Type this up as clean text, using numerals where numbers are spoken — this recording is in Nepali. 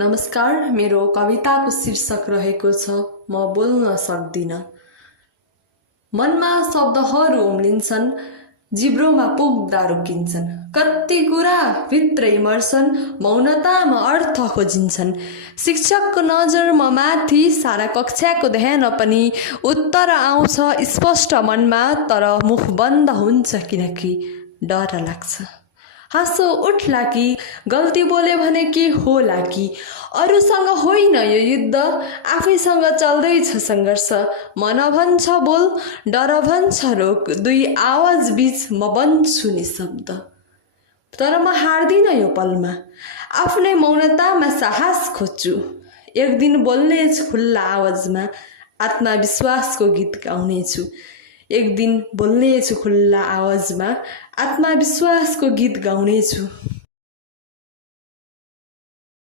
नमस्कार, मेरो कविताको शीर्षक रहेको छ म बोल्न सक्दिन। मनमा शब्दहरू उम्लिन्छन्, जिब्रोमा पुग्दा रोकिन्छन्। कति कुरा भित्रै मर्छन्, मौनतामा अर्थ खोजिन्छन्। शिक्षकको नजरमा माथि, सारा कक्षाको ध्यान पनि उत्तर आउँछ स्पष्ट मनमा, तर मुख बन्द हुन्छ किनकि डर लाग्छ। हाँसो उठ्ला कि गल्ती बोले भने के होला कि, अरूसँग होइन यो युद्ध, आफैसँग चल्दैछ सङ्घर्ष। मन भन्छ बोल, डर भन्छ रोक, दुई आवाज बीच म बन्छु निशब्द। तर म हार्दिन यो पलमा, आफ्नै मौनतामा साहस खोज्छु। एक दिन बोल्नेछु खुल्ला आवाजमा, आत्मविश्वासको गीत गाउनेछु। एक दिन बोल्नेछु खुल्ला आवाजमा, आत्मविश्वासको गीत गाउनेछु।